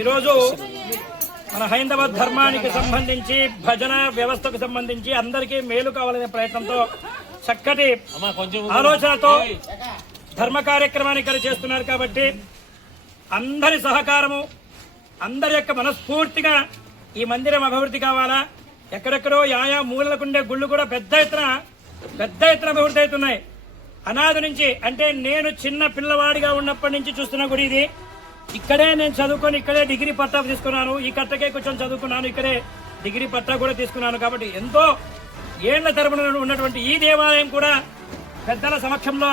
ఈరోజు మన హైందవ ధర్మానికి సంబంధించి భజన వ్యవస్థకు సంబంధించి అందరికీ మేలు కావాలనే ప్రయత్నంతో చక్కటి ఆలోచనతో ధర్మ కార్యక్రమాన్ని ఇక్కడ చేస్తున్నారు కాబట్టి అందరి సహకారము, అందరి యొక్క మనస్ఫూర్తిగా ఈ మందిరం అభివృద్ధి కావాలా. ఎక్కడెక్కడో ఆయా మూలలకుండే గుళ్ళు కూడా పెద్ద ఎత్తున అభివృద్ధి అవుతున్నాయి. అనాది నుంచి, అంటే నేను చిన్న పిల్లవాడిగా ఉన్నప్పటి నుంచి చూస్తున్న గుడి ఇది. ఇక్కడే నేను చదువుకొని ఇక్కడే డిగ్రీ పట్టా తీసుకున్నాను. ఈ కట్టకే కొంచెం చదువుకున్నాను, ఇక్కడే డిగ్రీ పట్టా కూడా తీసుకున్నాను. కాబట్టి ఎంతో ఏళ్ల తరపున ఉన్నటువంటి ఈ దేవాలయం కూడా పెద్దల సమక్షంలో,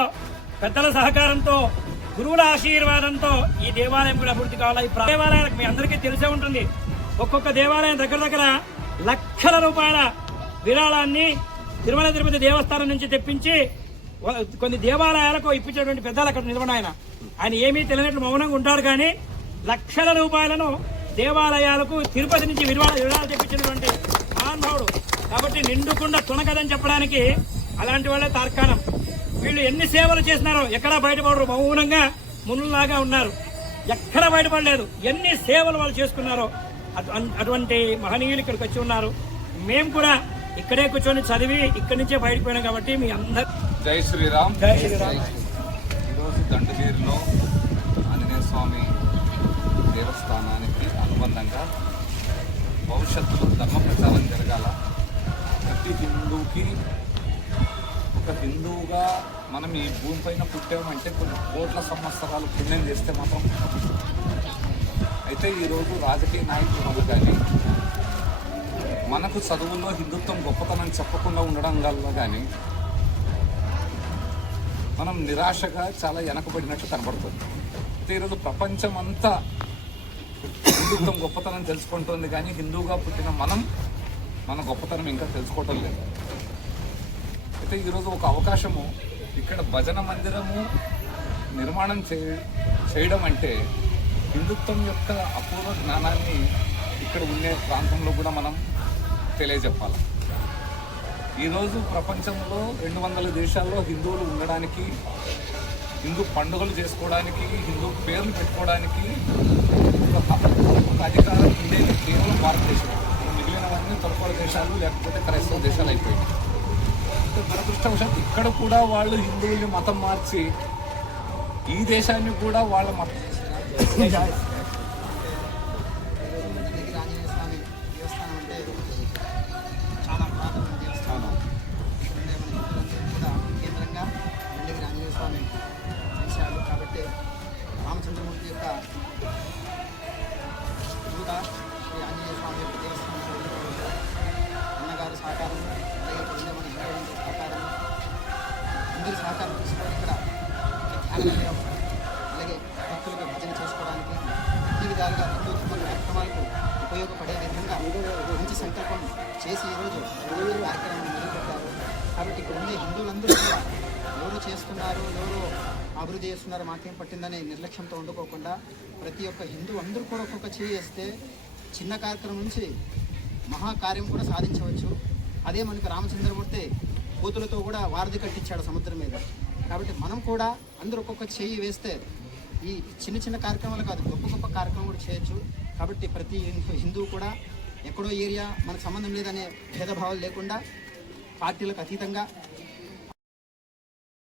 పెద్దల సహకారంతో, గురువుల ఆశీర్వాదంతో ఈ దేవాలయం కూడా అభివృద్ధి కావాలి. ఈ దేవాలయాలకు మీ అందరికీ తెలిసే ఉంటుంది, ఒక్కొక్క దేవాలయం దగ్గర లక్షల రూపాయల విరాళాన్ని తిరుమల తిరుపతి దేవస్థానం నుంచి తెప్పించి కొన్ని దేవాలయాలకు ఇప్పించేటువంటి పెద్దలు అక్కడ నిలబడిన ఆయన ఏమీ తెలియనట్లు మౌనంగా ఉంటారు. కానీ లక్షల రూపాయలను దేవాలయాలకు తిరుపతి నుంచి విరాళాలు తెప్పించినటువంటి మహానుభావుడు. కాబట్టి నిండుకుండా తునకదని చెప్పడానికి అలాంటి వాళ్ళే తార్కాణం. వీళ్ళు ఎన్ని సేవలు చేసినారో ఎక్కడా బయటపడరు, మౌనంగా మునులాగా ఉన్నారు, ఎక్కడా బయటపడలేదు. ఎన్ని సేవలు వాళ్ళు చేసుకున్నారో అటువంటి మహనీయులు ఇక్కడికి వచ్చి ఉన్నారు. మేము కూడా ఇక్కడే కూర్చొని చదివి ఇక్కడి నుంచే బయటపోయినాం. కాబట్టి మీ అందరూ జై శ్రీరామ్. జై శ్రీరామ్. ఈరోజు దండగిరిలో ఆంజనేయ స్వామి దేవస్థానానికి అనుబంధంగా భవిష్యత్తులో ధర్మ ప్రచారం జరగాల. ప్రతి హిందూకి, ఒక హిందువుగా మనం ఈ భూమిపైన పుట్టామంటే కొన్ని కోట్ల సంవత్సరాలు పుణ్యం చేస్తే మాత్రం. అయితే ఈరోజు రాజకీయ నాయకుల వల్ల కానీ, మనకు చదువుల్లో హిందుత్వం గొప్పతనం చెప్పకుండా ఉండడం వల్ల కానీ మనం నిరాశగా చాలా వెనకబడినట్టు కనబడుతుంది. అయితే ఈరోజు ప్రపంచం అంతా హిందుత్వం గొప్పతనం తెలుసుకుంటుంది, కానీ హిందువుగా పుట్టిన మన గొప్పతనం ఇంకా తెలుసుకోవటం లేదు. అయితే ఈరోజు ఒక అవకాశము, ఇక్కడ భజన మందిరము నిర్మాణం చేయడం అంటే హిందుత్వం యొక్క అపూర్వ జ్ఞానాన్ని ఇక్కడ ఉండే ప్రాంతంలో కూడా మనం తెలియజెప్పాలి. ఈరోజు ప్రపంచంలో 200 దేశాల్లో హిందువులు ఉండడానికి, హిందూ పండుగలు చేసుకోవడానికి, హిందూ పేర్లు పెట్టుకోవడానికి ఒక అధికారం ఉండేది కేవలం భారతదేశం. మిగిలినవన్నీ తక్కువ దేశాలు లేకపోతే క్రైస్తవ దేశాలు అయిపోయాయి. దురదృష్టవశాత్తు ఇక్కడ కూడా వాళ్ళు హిందువుల్ని మతం మార్చి ఈ దేశాన్ని కూడా వాళ్ళ మతం కాబట్టి రామచంద్రమూర్తి యొక్క దూత శ్రీ ఆంజనేయ స్వామి యొక్క దేవస్థానం అన్నగారు సహకారం, అలాగే మన ఇంటి సహకారం, అందరి సహకారం తీసుకొని ఇక్కడ ధ్యానం, అలాగే భక్తులకు భజన చేసుకోవడానికి అన్ని విధాలుగా హిందూ ధర్మ కార్యక్రమాలకు ఉపయోగపడే విధంగా మంచి సంకల్పం చేసి ఈరోజు కార్యక్రమాన్ని మొదలుపెట్టారు. కాబట్టి ఇక్కడ ఉండే హిందువులందరూ కూడా ఎవరు చేస్తున్నారు, ఎవరు అభివృద్ధి చేస్తున్నారు, మాకేం పట్టిందనే నిర్లక్ష్యంతో ఉండుకోకుండా ప్రతి ఒక్క హిందూ అందరూ కూడా ఒక్కొక్క చేయి వేస్తే చిన్న కార్యక్రమం నుంచి మహాకార్యం కూడా సాధించవచ్చు. అదే మనకి రామచంద్రమూర్తి కూతులతో కూడా వారధి కట్టించాడు సముద్రం మీద. కాబట్టి మనం కూడా అందరూ ఒక్కొక్క చేయి వేస్తే ఈ చిన్న కార్యక్రమాలు కాదు, గొప్ప కార్యక్రమం కూడా చేయొచ్చు. కాబట్టి ప్రతి హిందువు కూడా ఎక్కడో ఏరియా మనకు సంబంధం లేదనే భేదభావాలు లేకుండా పార్టీలకు అతీతంగా